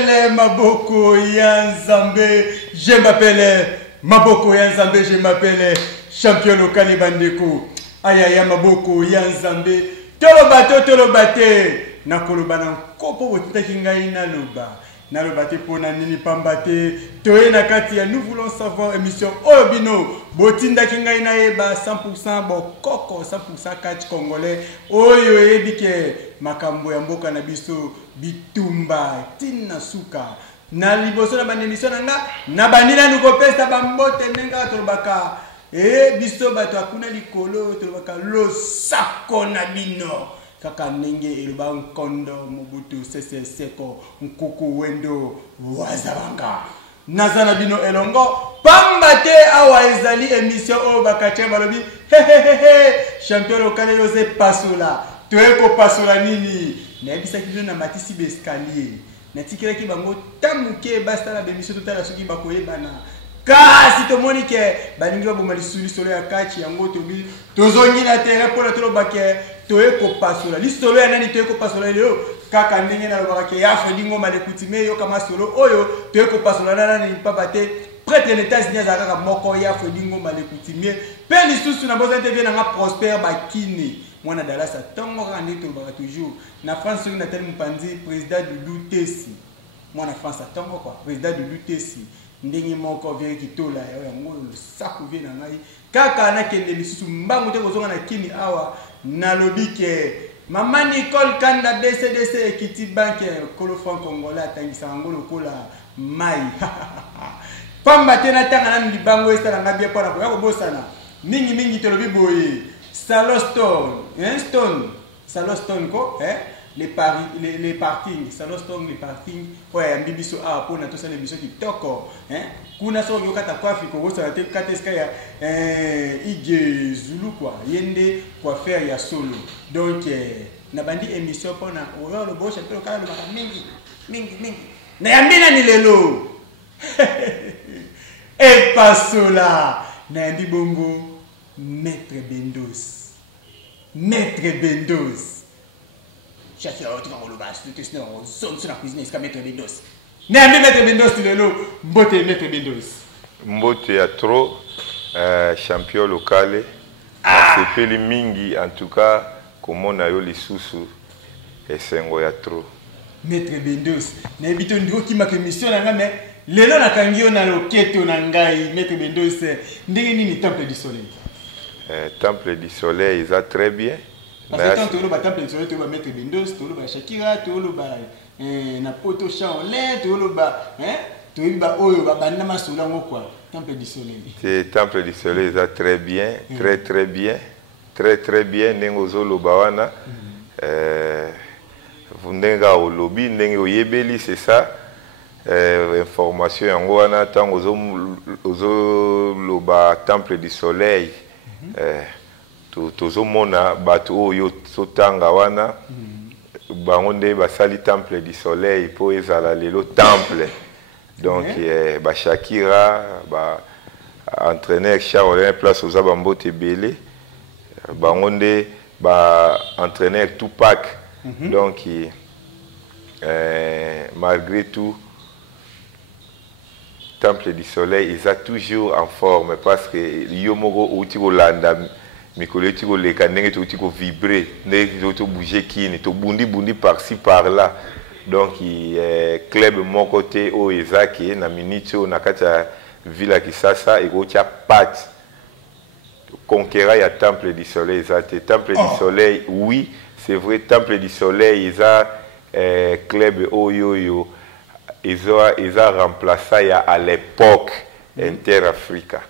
m'appelle Maboko Yanzambe, je m'appelle Maboko Yanzambe, je m'appelle champion local Bandeko. Aïe aïe Maboko Yanzambe, tolo bate, na koloba na kopo botaki ngai na loba. Na loba te pona nini pambate, toye na kati ya nous voulons savoir émission Obino, botinda kingai na eba 100% bokoko, 100% catch congolais. Oyo ebike makambo ya mboka na biso bitumba tina suka. Na liboso na bande émission na bandina nuko pesa bambote nenga tolobaka. Biso bato akuna likolo tolobaka lo sako na bino. Kaka nenge eluba nkondo Mobutu Sese Seko Nkuku Wendo Wazabanga Nazana bino elongo pambate awa ezali émission o bakache balobi champion local José Pasola toeko pasola nini na ebisa kilo na matisi bescalier na tikela ki bango tamuke basta la bémission totala soki bakoyebana kasi to monike balingi baboma lisuli solo ya kachi yango tobi tozongi na terrain pour la tolobake toeko pasola lisolo ya nani toeko pasola leo kaka ndenge na lobaka ya fondingo malekutime yo kama solo oyo toeko pasola nani papa te prêtre l'état nya zaka moko ya fondingo malekutime pe lisusu na boza te bien nga Prosper Bakini mwana dalasa tongo kandi tolobaka toujours na France na tel mpanzi président du Lutesi mwana France tongo quoi président du Lutesi ndenge moko vient kitola ya ngolo saku vient na ngai kaka na kende lisusu mbangu te kozonga na kini awa na lobike Mama Nicole Kanda BCDC Equity Bank Kolo Franc Congolais atangisa ngolo kola mai pamba tena tanga na libango esala ngabia pona ko bosana mingi tolobi boye Salostone Salostone ko les parkings Salostone les parkings ouais mbibiso a pona to sala biso kitoko kuna so yokata kwa fiko bosana te kateska ya ige zulu quoi yende quoi faire ya solo donc na bandi émission pona oyo lo bosha to kala lo mingi na yambina ni lelo e pasola na ndi bongo Maître Bendos chaque fois tu vas au bas tu te sens en zone sur la cuisine est-ce que Maître Bendos na Maître Bendos lelo mbote Maître Bendos mbote ya trop champion local sepeli mingi en tout cas komona yo lisusu esengo ya trop Maître Bendos na ebito ndiko kimaka émission na ngame lelo na kangio na loketo na ngai Maître Bendos ndenge nini temple du soleil temple du soleil ça très bien parce que quand tu le temple du soleil tu vas Maître Bendos tu le Shakira tu le na poto Shaolin tu le tu ba oyo ba banda masula ngokwa temple du soleil c'est temple du soleil ça très bien très bien nengo zolo bawana vundenga olobi ndenge oyebeli c'est ça information yango wana tango ozo loba temple du soleil tozo mona bato oyo sotanga wana bango nde basali temple du soleil po ezala lelo temple donc ba Shakira ba entraîneur Shaolin place aux abambote belé bango nde ba entraîneur Tupac donc malgré tout temple du soleil ils a toujours en forme parce que yomoko utiko landa mikolo tiko leka ndenge to tiko vibrer ndenge to bouger kini to bundi par-ci par-là donc club mon côté o ezaki na minute na kata villa Kisasa eko tia pat conquérant ya temple du soleil ça temple du soleil oui c'est vrai temple du soleil ils a club oyoyo ils ont remplacé à l'époque Inter-Africa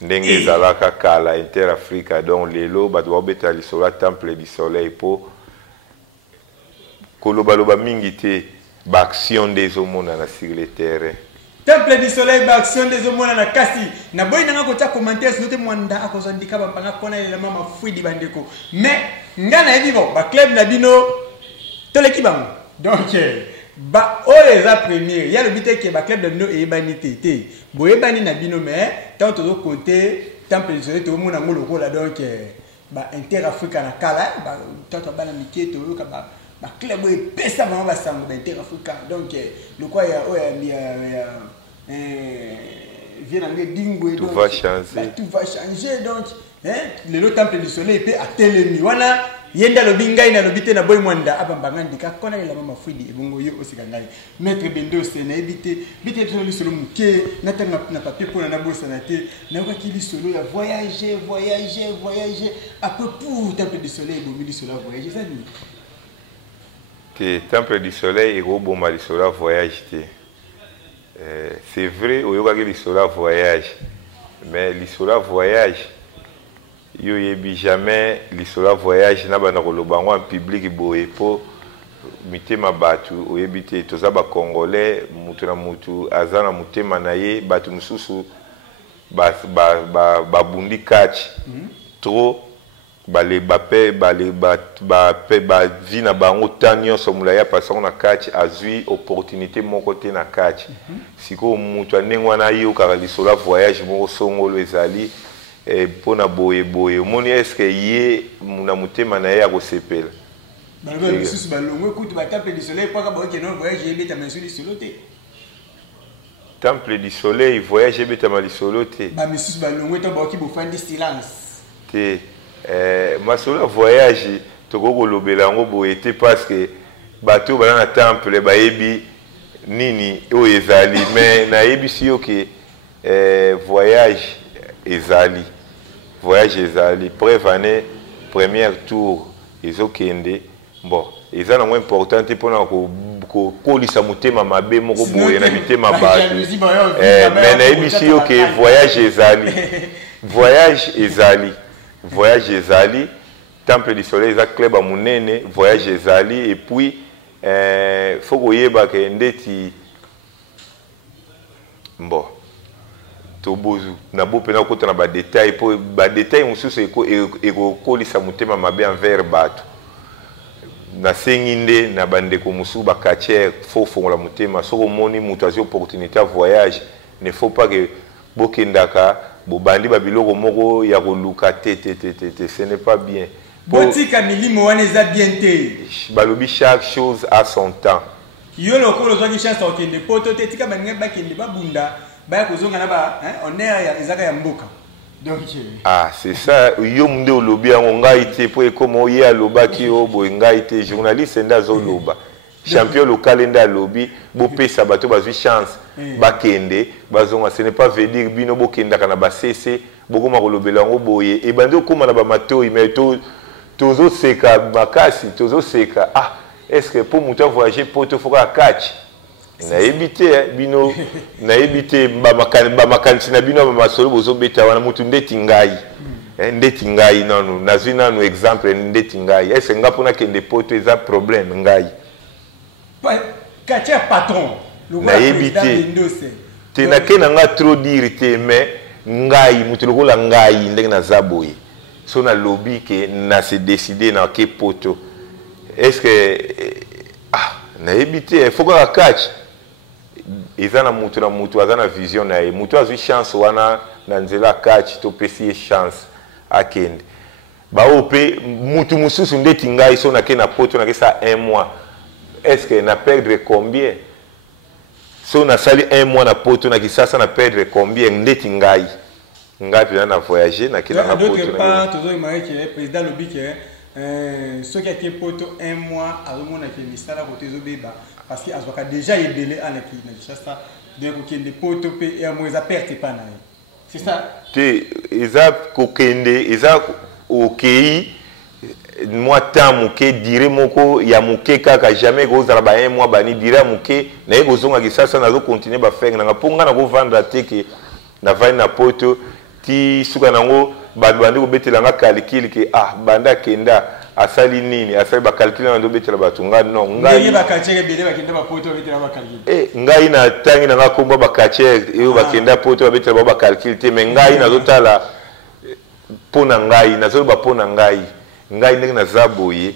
ndenge ezalaka kala Inter-Africa donc lelo bato babeta lisolo temple du soleil po kolobaloba mingi te ba action des homona na sur le terrain temple du soleil ba action des homona na kasi na boy nanga ko ta commentaire sote mwanda akozandika bambanga kona ile mama fuidi bandeko mais ngana ebibo ba club na bino toleki bango donc ba oyo eza premier ya lobite ke ba club de bino eyebani te boyebani na bino mais tant to côté temple du soleil to mona ngolo kola donc ba Inter-Africa na kala ba tant ba na mike to yoka ba ba club oyo pesa bango basango ba Interafrica donc le quoi il y a vient en dingwe tout va changer donc le temple du soleil peut atelemi wana yenda lobi ngai na lobi te na boy mwanda abambanga ndika kona la mama fudi ebongo yo osika ngai maître bendo se na ebite bite to li solo muke na tanga na papier pour na bosa na te na ko ki li solo ya voyager après pour temple du soleil bomi du soleil voyager ça dit que temple du soleil et robot mal soleil voyage te c'est vrai au yoga que le soleil voyage mais le soleil voyage yo yebi jamais l'histoire voyage na bana kolobango en public boye po mitema batu oyebite toza ba congolais mutu na mutu azana mutema na ye batu mususu ba bundi catch trop bale bape ba vina bango tanyo somula ya passer na catch azui opportunité moko te na catch siko mutu anengwa na yo kaka l'histoire voyage moko songolo ezali pona boye moni est-ce que yé na mutema na ya kosepela balobé bisusu balongo écoute ba temple du soleil pas ka boke non voyage ebeta masuli solo te temple du soleil voyage ebeta mali solo te ba bisusu balongo to boki bo fandi silence te masolo voyage to ko lobela ngo boye te parce que bato bana na temple ba yebi nini o ezali mais na yebi si yo ke voyage ezali voyage ezali preuve année première tour ezokende bon eza na mo important pour na ko kolisa mutema mabe moko boye na mitema bato mais na ebisi yo ke voyage ezali voyage ezali temple du soleil eza club munene voyage ezali et puis faut koyeba ke ndeti bon tobozu na bo pena kota na ba détail po ba détail mususu eko kolisa mutema mabe envers bato na senginde na bandeko musu ba kacher faut fongola mutema soko moni mutu azi opportunité à voyage ne faut pas que bokendaka bo bandi ba biloko moko ya koluka te ce n'est pas bien botika milimo wana eza bien te balobi chaque chose a son temps yo lokolo zwa ki chance okende poto te tika banenge bakende babunda ba kozonga na ba honneur ya ezaka ya mboka donc c'est ça yo munde olobi yango ngai te po ekomo ye alobaki o bo ngai te journaliste nda zo loba champion local nda lobi bo pesa bato bazwi chance bakende bazonga ce n'est pas veut dire bino bokenda kana ba cc bokoma kolobela yango boye e bande okoma na ba matoi mais tozo seka makasi tozo seka est-ce que pour muta voyager poto foka catch na ebité bino na ebité ba makanisi na bino ba masolo bozo beta wana mutu ndeti ngai nanu nazwi nanu exemple ndeti ngai est-ce ngapo na kende poto eza problème ngai katia patron na ebité te na kena nga trop dire te mais ngai mutu lokola ngai ndenge na zaboye so na lobby ke na se décider na ke poto est-ce que na ebité faut que catch eza na mutu azana vision na ye mutu azwi chance wana na nzela catch to pesi chance akende ba ope mutu mususu ndeti ngai so na ke na poto na ke sa 1 mois est-ce que na perdre combien so na sali 1 mois na poto na kisasa na perdre combien ndeti ngai pena na voyager na ke na poto d'autre part toujours imaginer président lobi ke ceux qui étaient poto 1 mois avant mon que misala côté zobeba parce que azwaka déjà ebele à l'équipe na chassa donc qui des poto pe et moins à perte pas na c'est ça te eza kokende eza okei moi temps muke dire moko ya muke kaka jamais kozala ba 1 mois bani dire muke na ye kozonga kisasa na zo continuer ba faire na ponga na ko vendre te ke na vai na poto ti suka nango bandi ko betela nga calcul ke banda kenda asali nini asali ba calcul na ndo betela batunga non ngai ba kachere bele ba kenda ba poto betela ba calcul ngai na tangi na komba ba kachere yo ba kenda poto betela ba calcul te mais ngai na zotala pona ngai na zo ba pona ngai ndenge na zaboye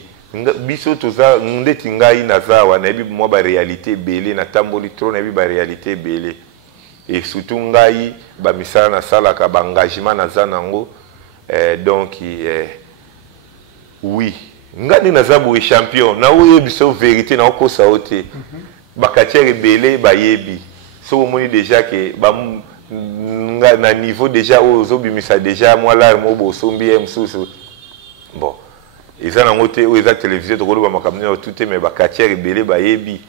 biso toza ndeti ngai na zawa na ebi mo ba réalité belé na tamboli trop na ebi ba réalité belé et surtout ngai ba misala na sala ka ba engagement na zanango donc oui ngani nazabu champion na oyo biso vérité na okosa ote bakati rebelle bayebi so omoni déjà que ba na niveau déjà ozobimisa déjà moi là mo bosombi msusu bon eza na ngote o eza télévision to koloba makamno tout mais bakati rebelle bayebi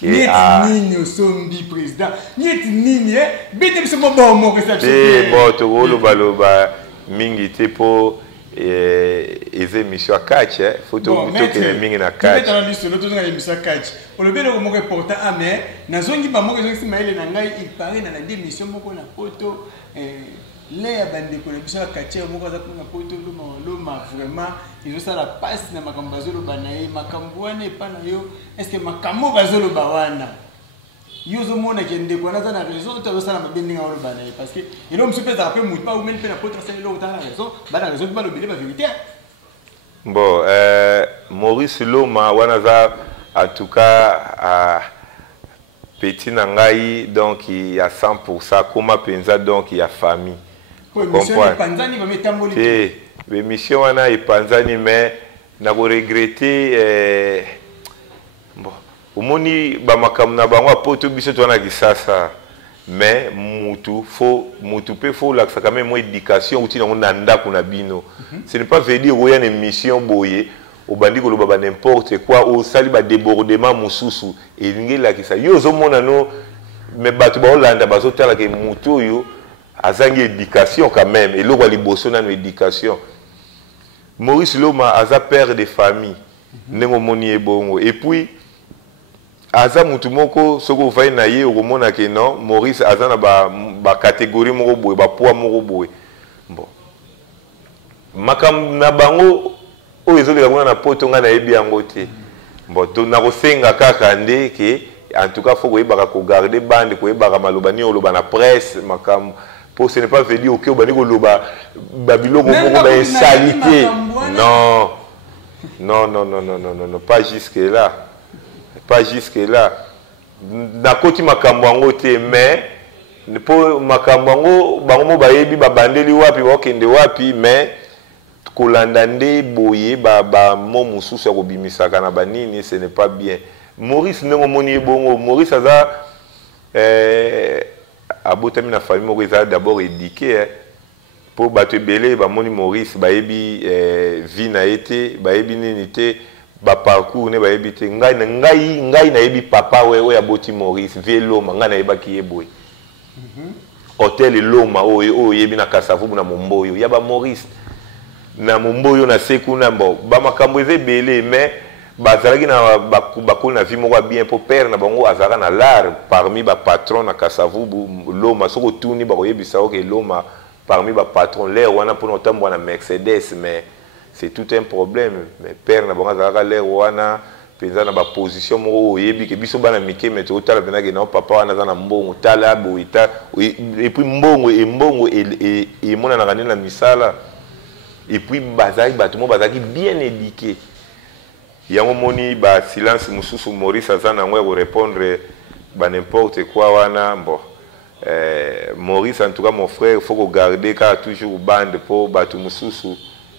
que nini osombi président nieti nini bite biso mo bon que ça bon to koloba loba mingi te po les émissions à catch, photo que les mingi na catch. Tu mets dans liste l'autre dans l'émission catch. Au lieu de le mot important ah mais na zongi ba mo zongi maile na ngai il paraît na des émissions moko na photo les bande ko na biso catch moko za kuna photo loma vraiment ils ont ça la passe na makambo bazolo banaye makambo wana pa na yo est-ce que makambo bazolo bawana yozo mona kende ko na za na réseau to ça na mabendinga wolo banaye parce que il homme se peut taper mou pas ou même pe na photo ça le autant la raison ba na raison ba le bilé ba vérité. Bon, Maurice Loma, wanaza, en tout cas, petit nangai, donc il y a 100%, comment pensa donc il y a famille. Oui, monsieur Panzani va mettre un mot. Oui, monsieur wana et Panzani, mais n'a pas regretté. Bon, au moni, ba makam na bangwa poto biso to na kisasa. Mais mutu faut la quand même éducation outil dans nanda kuna bino. Ce n'est pas veut dire qu'il y a une mission boye au bandi ko loba n'importe quoi au sali ba débordement mususu et ngela ki ça yo zo mona no mais batu ba Hollande bazo tala ke mutu yo azangi éducation quand même et loko liboso na éducation. Maurice Loma aza père de famille nengo moni ebongo et puis aza mutu moko soko vai na ye okomona ke non Maurice aza na ba catégorie moko boye ba poids moko boye bon makam na bango o ezoleka ngona na poto nga na yebi yango te bon to na kosenga kaka nde ke en tout cas faut koyebaka ko garder bande koyebaka maloba ni oloba na presse makam pour ce n'est pas veut dire que obani koloba ba biloko moko ba insalité non pas jusque là. Pas jusque là. Nakoti makambo yango te mais po makambo yango bango bayebi babandeli wapi wakende wapi mais kolanda nde boye ba mo mususu ya kobimisaka na banini ce n'est pas bien. Maurice ndenge moni bongo Maurice aza abotami na famille moko eza d'abord éduqué po bato ebele bamoni Maurice bayebi vie na été bayebi nini te ba parcours ne ba yebite ngai na yebi papa we ya boti Maurice vie Loma ngai na yeba ki yeboy hôtel Loma o yebi na Kasavubu na Momboyo ya ba Maurice na Momboyo na sekuna mbo ba makambo ezebele mais bazalaki na bakoli na vie moko bien pour père na bango azaka na l'art parmi ba patron na Kasavubu Loma soko tuni ba yebisa ke Loma parmi ba patron l'air wana pour notamment na Mercedes mais c'est tout un problème mais père na bango zaka l'air wana penza na ba position mo oyebi ke biso bana mike meto tala bena ke na papa wana za na mbongo tala boita et puis mbongo et mona na kanela misala et puis bazaki batumo bazaki bien éduqué yango moni ba silence mususu Maurice azana ngwe ko répondre ba n'importe quoi wana bon Maurice en tout cas mon frère il faut ko garder car toujours bande pour batu mususu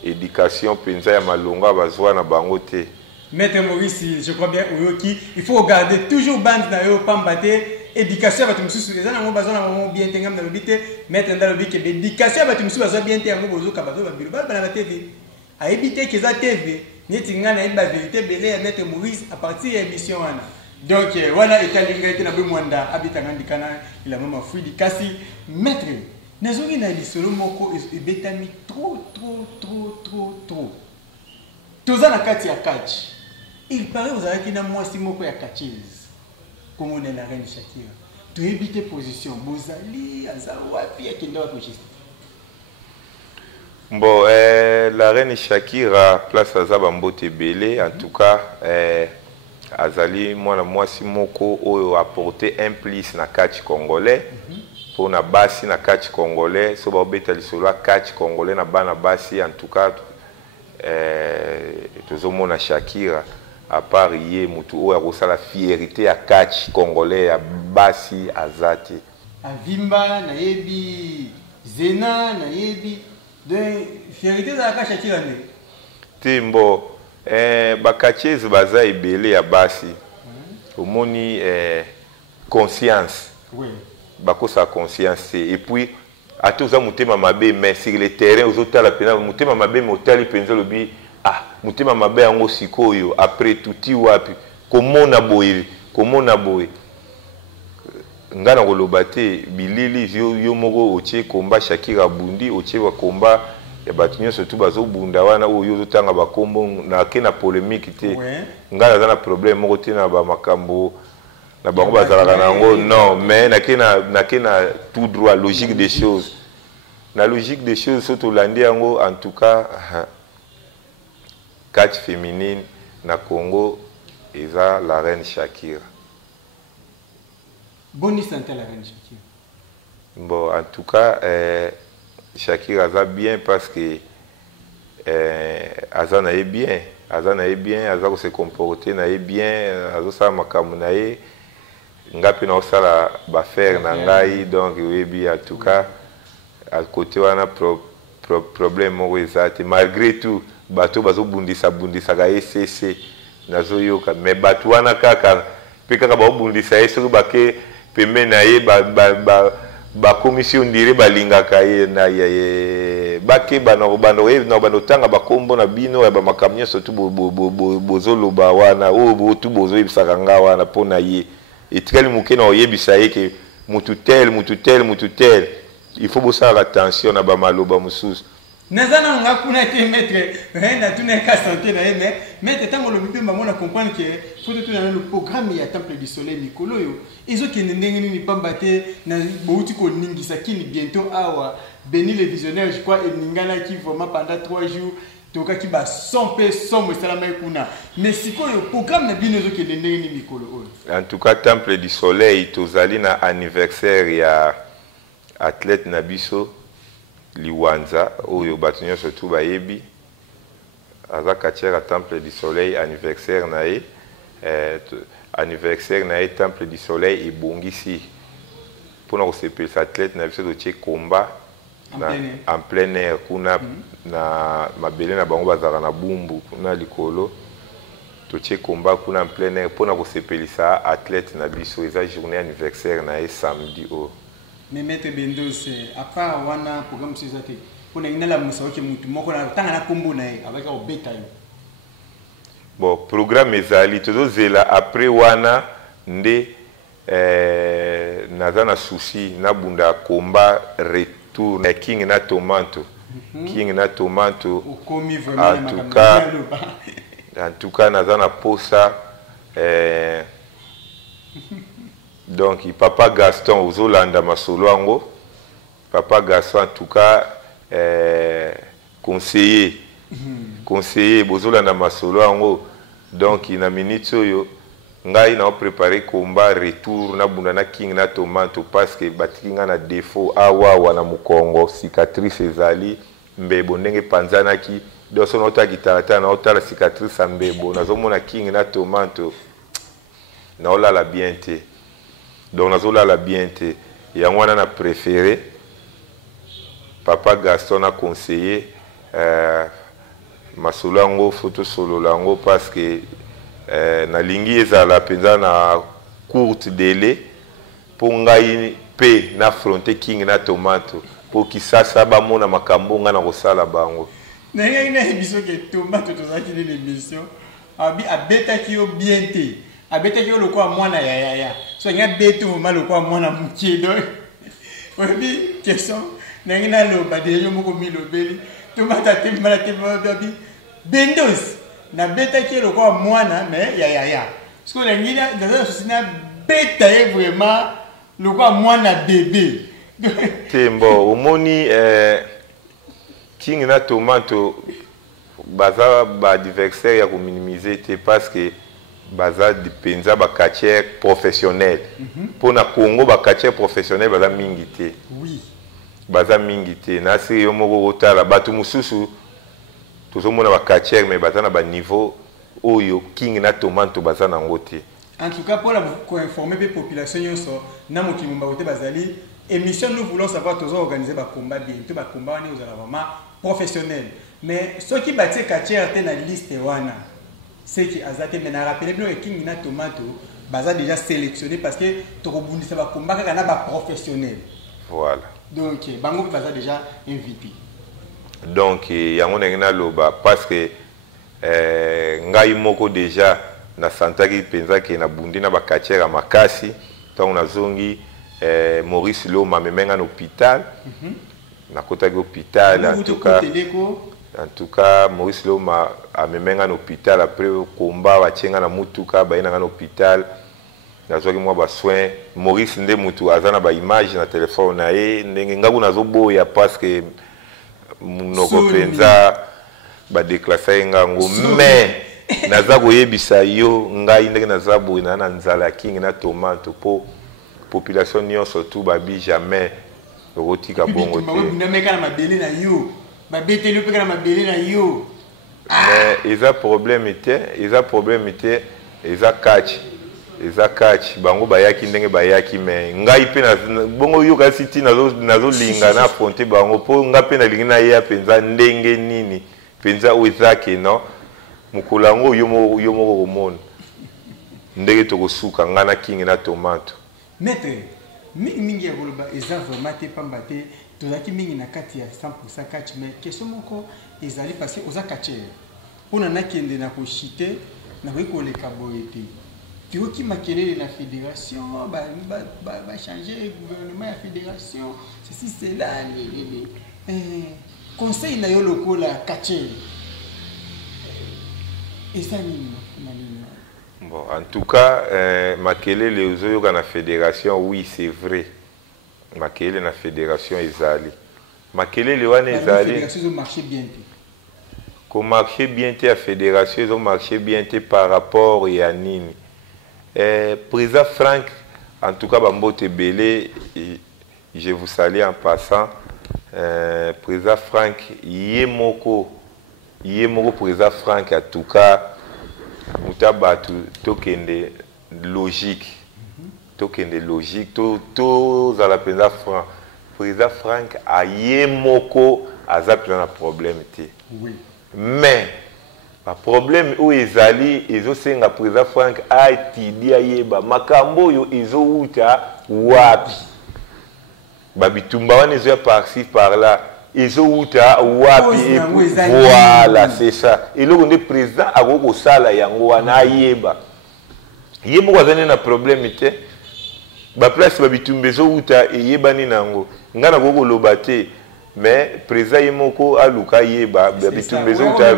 éducation penza ya malonga bazwa na bango te. Maître Maurice, je crois bien oyoki, il faut regarder toujours bande na yo pambate éducation ba tumususu les ana ngo bazwa na bien tengam na lobite maître ndalo bike éducation ba tumususu bazwa bien tengo bozo ka bazwa ba bilo ba na TV. A éviter que za TV neti ngana ba vérité belé ya maître Maurice à partir de émission wana. Donc voilà etalinga ete na bemwanda abitanga ndikana ila mama Fridi kasi maître nazongi na lisolo moko ebetami trop. Toza na kati ya catch. Il paraît aux arrêts qu'il y a moi si moko ya catcheuse. Comme on est la reine Shakira. Tu évites position. Bozali, Azawapi, Akenda Wapochiste. Bon, la reine Shakira, place Azaba Mbote Belé, en tout cas, Azali, moi si moko a apporté un plus na catch congolais. Pour na basi na catch congolais so ba beta lisolo catch congolais na bana basi en tout cas tozomona Shakira à part yé mutu o akosa la fierté à catch congolais ya basi azati avimba na yebi zena na yebi de fierté za Shakira ne Timbo Bakachese baza ebele ya basi. Omoni conscience. Oui. Bakosa conscience. Et puis, à tous les mutema mabe, mais sur le terrain, aux autres, la pena, mutema mabe, motali penza lobi, ah, mutema mabe yango sikoyo, après tout wapi, comment on a boye. Ngana kolobate, bilili, yo moko, oche, komba, Shakira bundi, oche, wa komba, ya batinyo, surtout bazo bunda wana, ou yo tanga bakombo, na ke na polémique te, ngana zana problème, moko te na ba makambo, na bango bazalaka nango non mais na tout droit logique des choses na logique des choses surtout landi yango en tout cas catch féminine na Congo eza la reine Shakira. Bonne santé la reine Shakira. Bon en tout cas Shakira a bien parce que azana est bien aza se comporter na bien azo sa makamu na ye ngapi na osala ba faire na ngai donc oui en tout cas à côté wana problème moko ezate malgré tout bato bazo bundisa ka ECC nazo yoka mais bato wana kaka pe kaka ba bundisa yeso bake pembe na ye ba commission ndire balingaka ye na ye bake bano tanga bakombo na bino ya ba makamnya surtout bozoloba wana o tu bozo ibisaka nga wana pona ye etikali muke na oyebisa ye ke mutu tel il faut bosala attention na ba maloba mususu nazana nga kuna te maître na tuna ka santé na ye mais tango lo bipe mamona comprendre que faut tout dans le programme ya temple du soleil mikolo yo ezokende ndenge nini pamba te na bouti ko ningisa kini bientôt awa Béni les visionnaires je crois eningana qui vraiment pendant 3 jours toka ki ba 100 pe 100 salama kuna mais sikoyo programme na bino ezokende ndenge nini mikolo oyo. En tout cas temple du soleil tozali na anniversaire ya athlète na biso Liwanza oyo batunyo surtout bayebi aza katiera temple du soleil anniversaire na ye anniversaire na ye temple du soleil ebongisi pona kosepelisa athlète na biso totie combat en plein air kuna na mabele na bango bazala na bumbu kuna likolo totie combat kuna en plein air pona kosepelisa athlète na biso eza journée anniversaire na ye samedi o. Mais maître Bendos à part wana programme sizate pona inala musa oke mutu moko na tanga na kombo na ye avec au beta yo. Bon programme ezali tozozela après wana nde nazana souci na bunda combat retour na King na Tomanto. King na Tomanto en tout cas nazana posa donc papa Gaston ozolanda masolo yango papa Gaston en tout cas conseiller bozolanda masolo yango donc na minute oyo ngai na préparer combat retour na bunda na King na Tomanto parce que batikinga na défaut awa na mukongo cicatrice ezali mbebo ndenge panzanaki doso na ota kitata na ota la cicatrice mbebo nazomona King na Tomanto na olala bien te. Donc nazola la bien te yango wana na préféré papa Gaston a conseillé masolo yango photo solo lango parce que na lingi ezala penza na courte délai pour ngai pe na affronter King na Tomanto pour kisasa ba mona makambo nga na kosala bango na ngai na biso ke Tomanto tozaki ni l'émission abeta ki yo bien te abeta ki yo lokwa mwana ya so nga beto malo kwa mwana mukiedo obi question na ngina lo badeyo moko milobeli Tomata te mala te babi Bendos na beta ki lo kwa mwana mais ya parce que ngina dans susina beta est vraiment le kwa mwana bébé tembo omoni King na Tomanto baza ba adversaire ya ko minimiser te parce que baza dipenza ba catcheur professionnel pour na Congo ba catcheur professionnel baza mingi te oui baza mingi te na se yo moko otala batu mususu tozomona ba catcheur mais baza na ba niveau oyo King na Tomanto baza na ngote. En tout cas pour la informer les populations yoso na mokimumba kote bazali émission nous voulons savoir tous organiser ba combat bien tout ba combat ni aux vraiment professionnel mais ceux qui battent catcheur te na liste wana c'est qui azate mais na rappeler bien que King na Tomato baza déjà sélectionné parce que Tokobuni ça va combattre kana ba professionnel. Voilà. Donc bango baza déjà invité. Donc yango na loba parce que ngai moko déjà na santaki penza ke na bundi na bakachera makasi tant na zongi Maurice Loma memenga na hôpital na kota ki hôpital en tout cas Maurice Loma amemenga na hôpital après combat bachenga na mutuka baina na hôpital na zoki mwa ba soin Maurice nde mutu azana ba image na téléphone na ye ndenge ngaku nazo boya parce que munoko penza ba déclasser ngango mais naza koyebisa yo ngai ndenge naza boya na nzala king na tomate po population nyonso tout babi jamais rotika bongo te mais eza problème était eza catch bango bayaki ndenge bayaki mais ngai pe na bongo yo kasi ti nazo linga na affronter bango po nga pe na lingi na ya penza ndenge nini penza oizake no mukolango yo moko komona ndenge tokosuka ngana king na tomato maître mingi ya koloba eza vraiment te pamba te tozalaki mingi na kati ya 100% catch mais question moko ezali parce que oza catcher mpona nakende na koshite nakoki koleka boye te tioki makelele na fédération changer gouvernement ya fédération ceci cela conseil na yo lokola catcher eza nini na nini. Bon, en tout cas, makelele ozoyoka na fédération, oui, c'est vrai. Makelele na fédération ezali. Makelele wana ezali. La fédération marché bien. Ko marché bien te la fédération, ils ont marché bien te par rapport à nini. Président Frank, en tout cas, Bambote Belé, je vous salue en passant. Président Frank, Yemoko président Frank, en tout cas. Mutabatu tokende logique to za la penza franc président Frank ayemoko azapla na problème te oui mais ba problème o ezali ezosenga président Frank atidi ayeba makambo yo ezouta wapi babitumba wana ezo par-ci par-là ezouta wapi voilà c'est ça et le président akoko sala yango wana ayeba yebo kwazane na problème te ba place babitumba ezouta eyebani nango ngana koko loba te mais président yemoko aluka yeba babitumba ezouta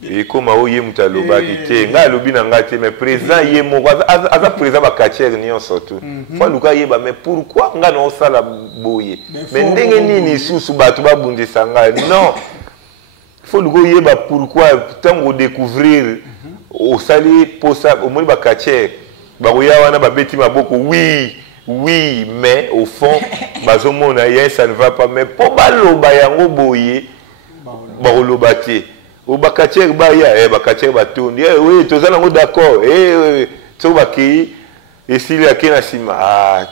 et comme oye muta lobaki te nga lobi na nga te mais président yemoko aza président ba catcher nion surtout fa luka yeba mais pourquoi nga na osala boye mais ndenge nini susu batu babundisa nga non faut luko yeba pourquoi tango découvrir osali posa au moins ba catcher ba koya wana ba beti maboko oui mais au fond bazomona ya ça ne va pas mais po baloba yango boye ba koloba te au bakatier baya bakatier batondi oui tozana ngo d'accord to baki et s'il y a kena sima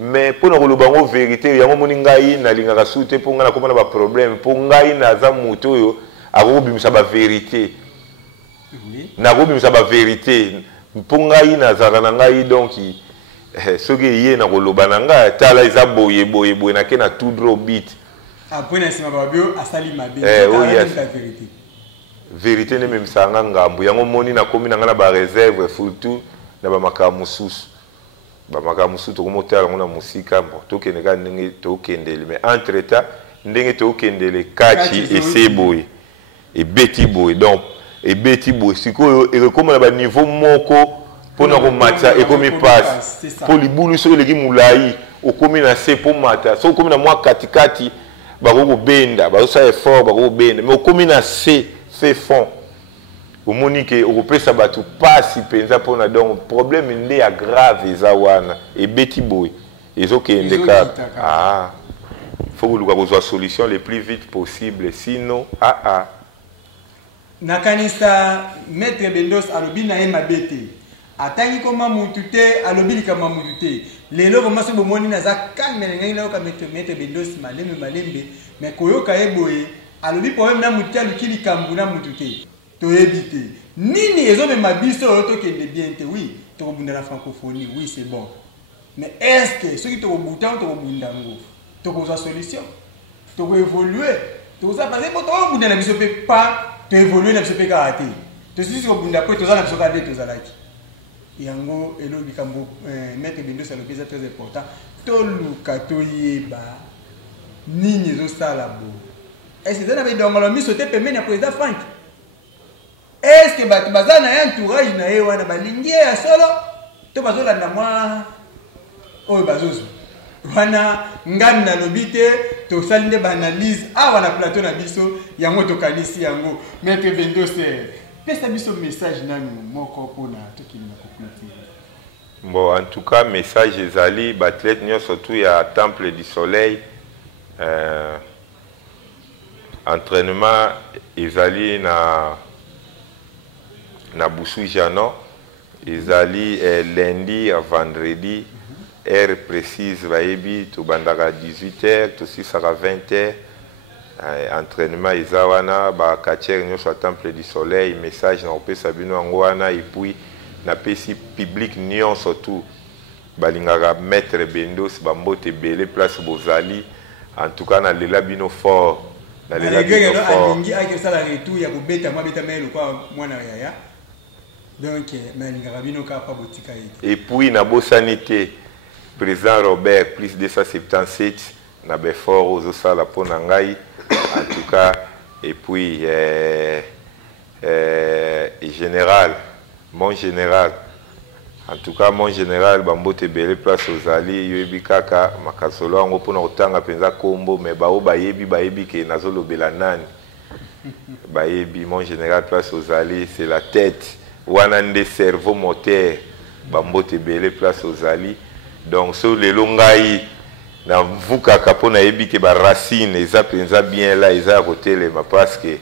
mais pour nous le bango vérité yango moni ngai na linga ka soute pour ngana komona ba problème pour ngai na za muto yo akobimisa ba vérité na kobimisa ba vérité pour ngai na za na ngai donc soki yé na koloba na ngai tala iza boye na kena tout drop beat. Après, vérité ne même ça ngambu yango moni na komi na ngana ba réserve fultu na ba makamususu to komotala ngona musika mbo to keneka ndenge to kendele mais entre temps ndenge to kendele kachi et seboy et beti boy donc et beti boy sikoyo et comme na ba niveau moko pona ko matcha et komi passe pour libulu so leki mulai okomi na se po mata so komi na mwa katikati bako benda bako sa effort bako benda mais okomi na se fait fond omonike okopesa batu pasi penza pona donc problème nde ya grave eza wana ebeti boy ezokende kaka faut koluka kozwa solution le plus vite possible sinon nakanisa maître Bendos alobi na ye mabete atangi koma mutu te alobi likama mutu te lelo komaso bomoni naza calme ngai na yoka maître Bendos malembe mais koyoka eboye alobi problème na mutu aluki likambo na mutu te toyebi te nini ezomema biso oyo tokende bien te oui tokobunda la francophonie oui c'est bon mais est-ce que soki tokobuta ngo tokobunda ngo tokozwa solution tokoévoluer tokoza parce que tokobunda na biso mpe pas toévoluer na biso mpe kaka te tosisi kobunda mpe toza na biso kaka nde tozalaki yango eloko likambo maître Bendo alobi eza très important toluka toyeba nini ezosala bo est-ce que eza na bedongolo miso te pembeni ya président Frank est-ce que bato baza na ye entourage na ye wana balingi ye ya solo to bazolanda mwa oyo bazozwa wana ngani nalobi te tosali nde baanalyse awa na plateau na biso yango tokanisi yango maître Bendo pesa biso message nanu moko mpona tokende na conclure. Bon, en tout cas, message ezali batlet nyo surtout ya Temple du Soleil entraînement ezali na Boussou Jano ezali lundi à vendredi heure précise bayebi to bandaka 18h to 6h à 20h entraînement ezawana ba katiere nyo sur Temple du Soleil message na opesa bino yango wana et puis na pesi public nyon surtout balingaka maître Bendo bambote belé place bozali en tout cas na lela bino fort na lela bino fort alingi ake sala retour ya kobeta mwa beta mail kwa mwana yaya donc malingaka bino ka pa botika ete et puis na bosanité président Robert plus 277 na befort aux osala pona ngai en tout cas et puis général mon général en tout cas mon général bambote belé place ozali yoyebi kaka makasolo yango mpona kotanga mpenza kombo mais bao bayebi ke nazolobela nani bayebi mon général place ozali c'est la tête wana nde cerveau moteur bambote belé place ozali donc so lelo ngai na mvukaka mpona yebi ke baracine eza mpenza bien la eza ya kotelema parce que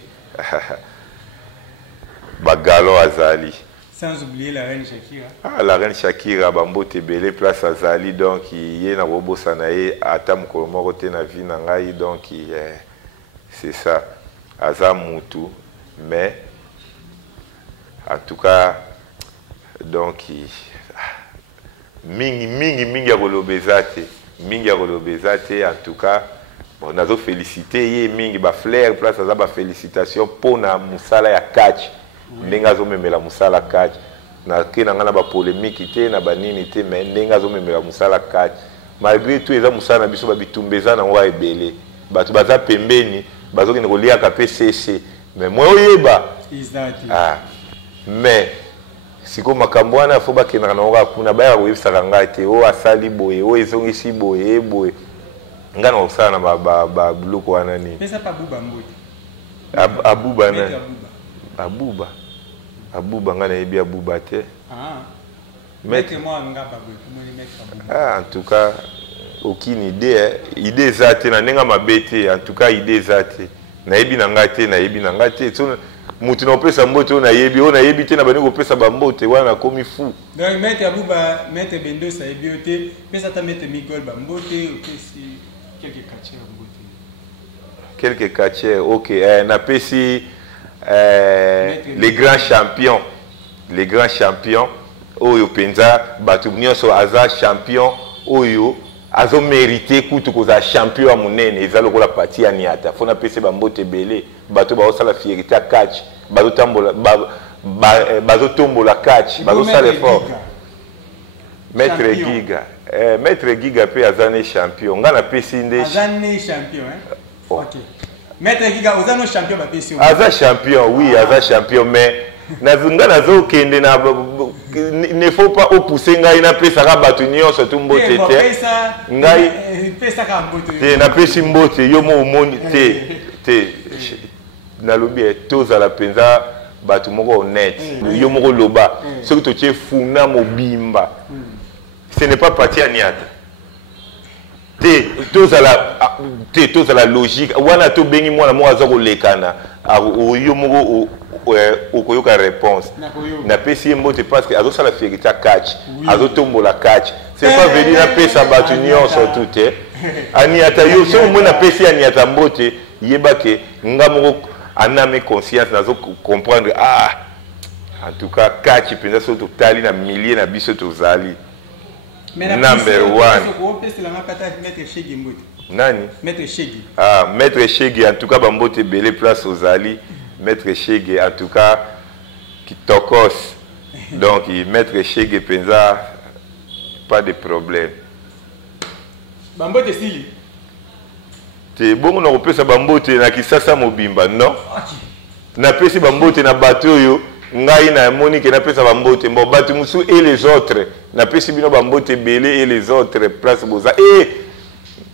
bagalo azali. Sans oublier la reine Shakira. Ah, la reine Shakira, bambote belé place azali donc yé na bobosa na ye ata mokolo moko te na vie na ngai donc c'est ça aza mutu mais en tout cas donc mingi ya kolobeza te mingi ya kolobeza te en tout cas bon nazo féliciter ye mingi ba flair place aza ba félicitation pona musala ya catch ndenge azomemela musala catch na kena ngana ba polémique te na banini te mais ndenge azomemela musala catch malgré tout eza musala na biso ba bitumbeza na ngwa ebele bato baza pembeni bazokende koliaka pe cc mais moi oyeba mais siko makambo wana fo bakendaka na oka kuna baya koyebisaka ngai te o asali boye o ezongisi boye boye nga na kosala na babiloko wana nini pesa pa buba mbote abuba na abuba nga nayebi abuba te maître moi ngaba boye en tout cas aucune idée eza te na ndenge mabe te en tout cas idée eza te nayebi na nga te so mutu na opesa mbote oyo nayebi te na bani kopesa bambote wana nakomi fou donc maître abuba maître Bendo sayebi yo te pesa ta maître Miguel bambote opesi quelques catcheurs ok napesi les grands champions oyo penza bato nyonso aza champion oyo azo mérité kutu koza champion ya monene eza lokola pati ya niata fona pese bambote belé bato baosala fierté ya catch bazotombola catch bazosala effort maître Giga pe azane champion nga na pesi nde azane champion OK maître Giga ozano champion ba pesi aza champion oui aza champion mais nazunga nazokende na ne faut pas opousser ngai na pesa ka bato nyonso to mbote te ngai pesa ka mbote te na pesi mbote yo mo omoni te nalobi tozala penza bato moko honnête yo moko loba soki totie funa mobimba ce n'est pas parti à niata tozala logique wana to bengi mwana moko aza kolekana yo moko okoyoka réponse na pesi ye mbote parce que azosala fierté ya catch azotombola catch c'est pas venu na pesa bato nyonso tout te aniata yo so omoi na pesi aniata mbote yeba ke nga moko aname conscience nazo comprendre en tout cas catch penza so totali na milliers na biso tozali number 1 nani Maître Chegi. Maître Chegi en tout cas bambote belé place ozali Maître Chegi en tout cas kitokos donc Maître Chegi penza pas de problème Bambote sili te bongo na kopesa bambote na kisasa mobimba non na pesi bambote na bateau yo ngai na monique na pesa bambote mbo batu musu et les autres na pesi bino bambote belé et les autres place boza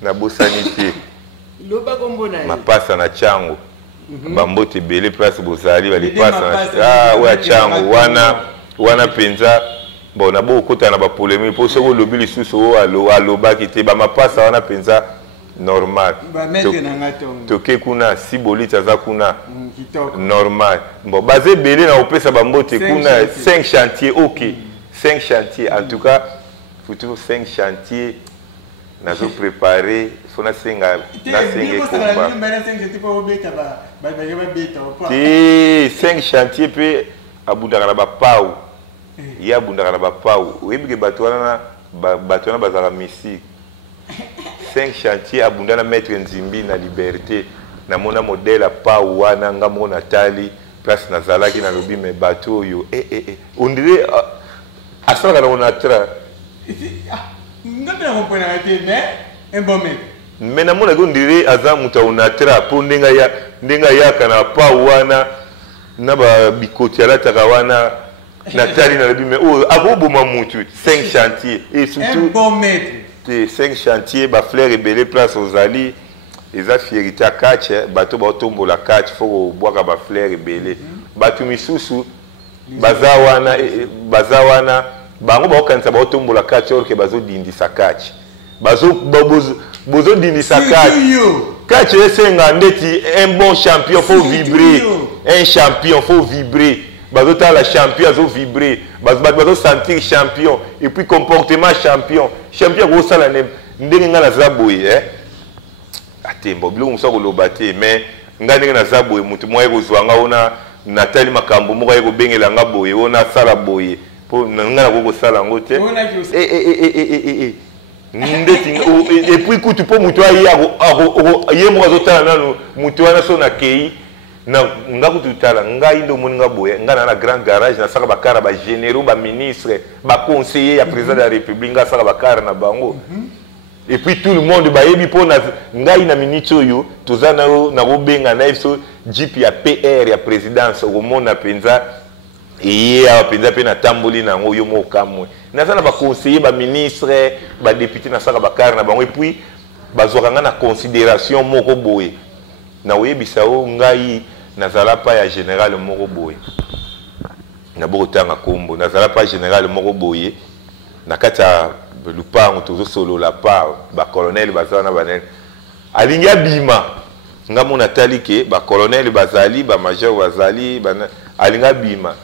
na bosanité loba kombo na mapasa na chango bambote belé place bozali bali pasa na wa chango wana penza bon na bo kota na ba polémique pour soko lobi lisusu aloba kite ba mapasa wana penza normal toke kuna si bolita za kuna normal bon basé belé na opesa bambote kuna 5 chantiers OK 5 chantiers en tout cas faut 5 chantiers nazo préparer fona senga na senga komba 5 chantiers pe abundaka na ba pau ya abundaka na ba pau oyebike bato wana bazala mystique 5 chantiers abundana maître Nzimbi na liberté na mona modèle a pau wana nga mo Natali place nazalaki na lobi me bato yo on dirait asala na onatra mais na mona on dirait azamuta onatra po ndenga ya kana pau wana na ba bikoti alataka wana Natali na lobi me aboboma mutu 5 chantiers et surtout un bon maître 5 chantiers ba fleur ebele place ozali eza fierité à catch bato ba tombola catch foko boaka ba fleur ebele bato misusu baza wana bango ba okanisa ba tombola catch or ke bazo dindisa catch bozo dindisa catch esenga ndeti un bon champion faut vibrer un champion faut vibrer bazo la champion azo vibrer bazo sentir champion et puis comportement champion ko sala ndenge nga na zaboye atembo bilo musa ko lobate mais nga ndenge na zaboye mutu moye ko zwanga ona Natali makambo moko ye ko bengela nga boye ona sala boye po nga na ko sala ngote ndeti et puis kutu po mutu ayi ye mo azotala nanu mutu wana so na kei na nga kututala ngai ndo moninga boye nga na grand garage na saka bakara ba généraux ba ministre ba conseiller ya président de la république nga saka bakara na bango et puis tout le monde ba yebi po na ngai na minute oyo tozana na robenga na ifso jeep ya PR ya présidence au monde na penza et ya penza pe na tamboli na ngo yo mo kamwe na sala ba conseiller ba ministre ba député na saka bakara na bango et puis bazwaka na considération moko boye na oyebisa o ngai nazala pa ya général moko boye na botanga kombo nazala pa général moko boye na kata lupango tozo solo la pa ba colonel bazana banene alinga bima nga mo Natali ke ba colonel bazali ba major bazali alinga bima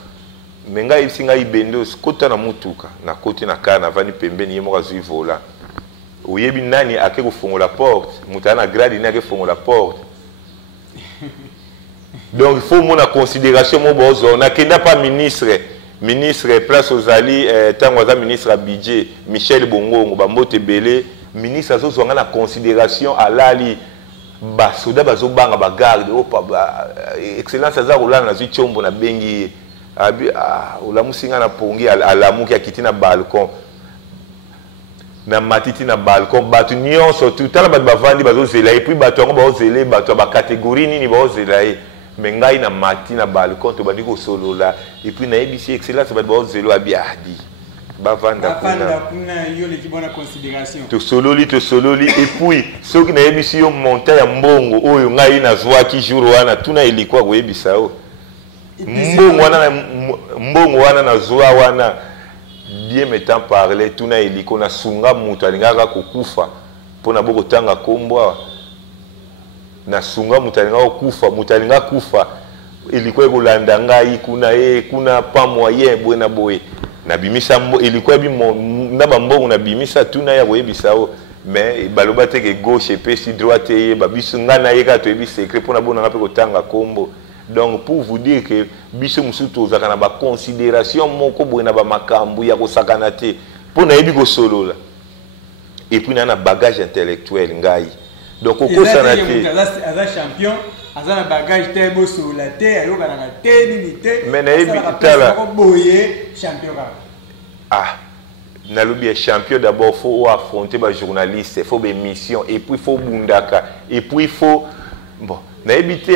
menga isinga ibendo skota na mutuka na koti na kana vani pembeni yemo kazui vola oyebi nani ake kufongola porte mutana grade ni ake fongola porte. Donc il faut mon considération mon bozo na kenda pas ministre place aux ali tangoza ministre à budget Michel Bongo bambote belé ministre azozwanga na considération alali ba soda bazo banga ba garde excellence za rolana na zichombo na bengi ulamusinga na pongi alamuki akiti na balcon na matiti na balcon batu nyonso tout tala batu bavandi bazo zela et puis batu ngo bazo zela batu ba catégorie nini bazo zela mais ngai na mati na balcon to bandi ko solola et puis na ebisi excellence batu bazo zela abiadi bavanda kuna yo le kibona considération to sololi et puis soki na ebisi yo monta ya mbongo oyo ngai na zwaki jour wana tuna ilikwa ko ebisa o mbongo wana na zwa wana bien mettant parler tuna iliko na sunga mutu alingaka kokufa pona boko tanga kombwa na sunga mutu alingaka kokufa mutu alingaka kufa iliko ekolanda ngai kuna pa moyen boye na boye na bimisa iliko ebi na bambongo na bimisa tuna ya koyebisa o mais baloba te que gauche et puis si droite et biso ngana yeka to ebi secret pour na bona ngape ko tanga kombo. Donc pour vous dire que biso musuto zaka na ba considération moko boye na ba makambu ya ko sakana te pour na yebi ko solo là. Et puis na bagage intellectuel ngai. Donc au cours sana te aza champion aza na bagage te bo solo la te ayoka na te limité. Mais na yebi tala boye champion ka. Ah Nalobi est champion d'abord, il faut affronter les journalistes, il faut des missions, et puis il faut bundaka, et puis il faut. Bon, n'habiter.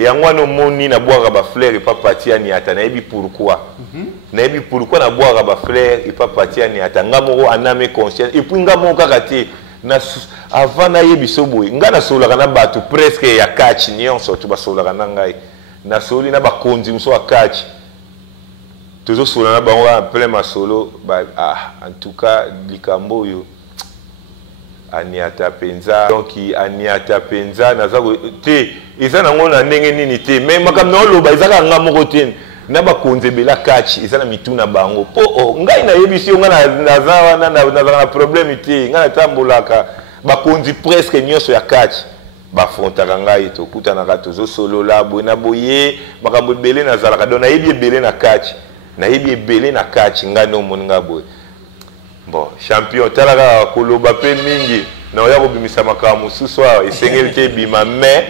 Yangwa no moni na boire ba fleur et pas partir ni ata. N'habi pourquoi? N'habi pourquoi na boire ba fleur et pas partir ni ata. Ngamoro aname conscience, et puis ngamo kakate. Na avant na yebi soboy. Ngana sola kana batu presque ya catch nyonso tu ba sola kana ngai. Na soli na ba konzi mso a catch. Toujours sur la banque en plein ma solo, en tout cas, likambo yo, aniata penza, donc aniata penza, nazago te, ils en ont un nini te, mais makam no lo, ils en ont un mokoten, naba konzebela catch, ils en ont mituna bango, oh, ngai na yebisi on a nazawa na problème te, ngai tambolaka, ba konzi presque nyonso ya catch. Bafrontaka ngai to kutanaka tozo solo la boina boye, makambo belé na zalaka, donc na yebi belé na catch. Na yebi belé na catch ngano moninga boy. Bon, champion talaka koloba pe mingi na oya kobimisa makambo suswa esengeli te bima mais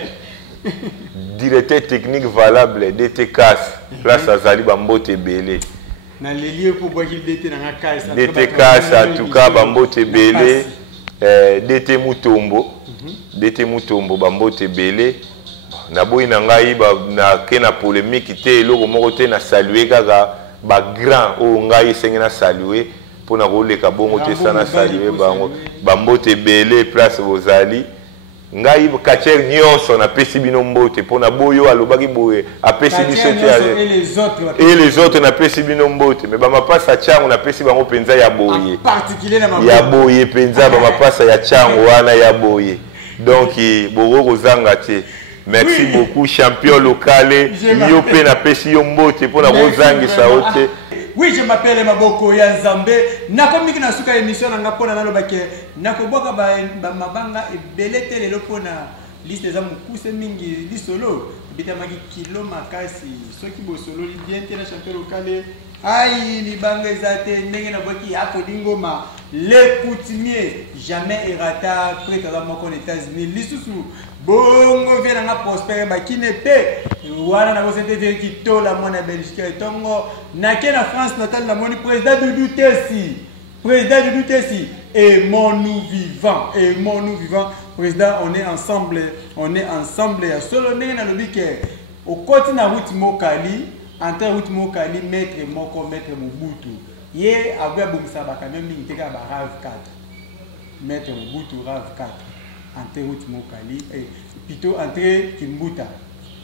directeur technique valable DTCAS place azali bambote belé. Na lelier pour boire qu'il DT na CAS. DTCAS en tout cas bambote belé DT Mutombo. DT Mutombo bambote belé. Na boyi na ngai na kena polémique te eloko moko te na saluer kaka ba grand o ngai sengena saluer pour na roleka bongo te sana saluer bango bambote belé place bozali ngai kacher nyonso na pesi bino mbote pour na boyo alobaki boye apesi biso te et les autres na pesi bino mbote mais ba mapasa changu na pesi bango penza ya boye particulier na maboye ya boye penza ba mapasa ya changu wana ya boye donc bogo kozanga te. Merci beaucoup, champion local. Yopé na pesi yombote pour na rozangi saote. Oui, je m'appelle Maboko Yanzambe. Nakomi na suka émission na ngapona na lobake. Nakoboka ba mabanga ebelete lelo pona liste za mukuse mingi di solo. Bitamaki kilo makasi. Soki bo solo li bien te na champion local. Aïe, li banga ezate ndenge na boki ako dingoma. Les coutumiers jamais errata près de la moko aux États-Unis. Lisusu bongo vient na prospérer ba kinepe. Wana na bosete qui to la mona Belgique et tongo na ke na France natal na moni président de Dutesi. Président de Dutesi et nous vivant président on est ensemble à solo ndenge na lobi ke au côté na route Mokali entre route Mokali maître Mobutu. Hier, avec Boumsa Bakamem, il était à RAV 4. Maître Mobutu, RAV 4. Entre route Mokali, et plutôt entre Kimbuta.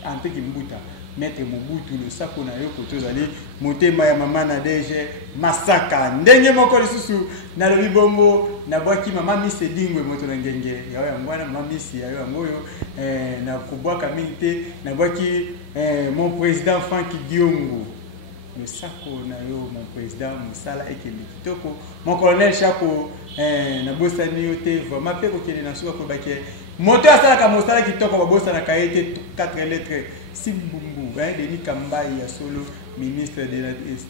Entre Kimbuta. Maître Mobutu, le sapo na yo koto zali, monter maya mama na DG, Masaka. Ndenge moko lisusu, na lobi bongo, na boaki mama misi dingwe moto na ngenge. Yawe mwana mama misi, yawe moyo, na kubwaka mingi na boaki mon président Franck Diongo. Le sako na yo mon président Moussala Ekeli Kitoko mon colonel Chapo na bossa ni yote vraiment pe ko kele na suka ko bake moto asala ka Moussala Kitoko ba bossa na kaete 4 lettres Simbumbu Denis Kambai ya solo ministre de la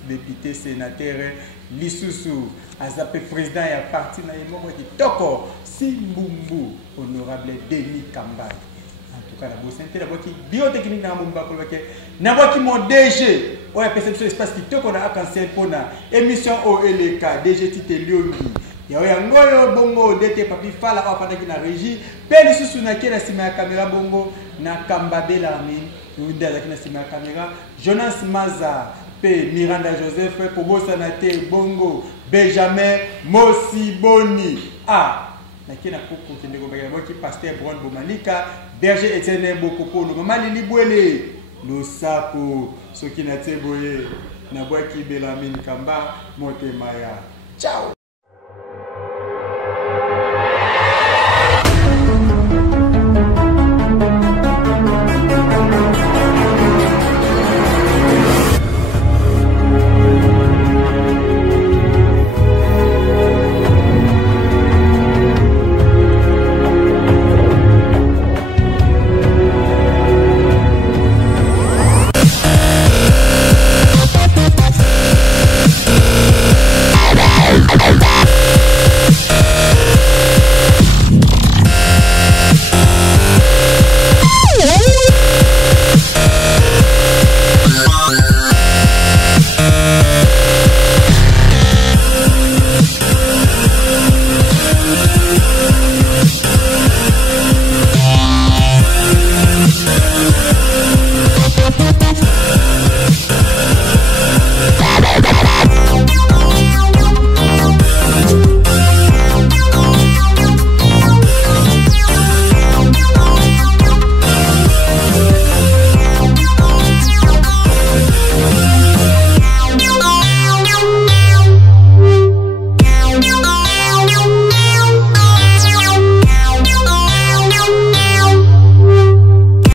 député sénateur Lisusu azape président ya parti na yemo Kitoko Simbumbu honorable Denis Kambai. En tout cas, la boîte biotechnique dans mon bac, na boîte mon DG, on a perception espace qui te connaît à cancer pour na émission OLK, DG Tite Liongi. Ya ngoyo bongo DT papi fala kwa pata kina régie, peli susu na kena sima ya caméra bongo na Kambabe Larmine, nda za kina sima ya caméra, Jonas Maza, P Miranda Joseph, Kobosa Nate bongo, Benjamin Mosiboni. Ah nakena koko kende ko bagala ki pasteur Brown Bomalika berger Etienne Bokopono mama Lili Bwele lo sako soki na teboye na bwaki Belamine Kamba motema ya ciao.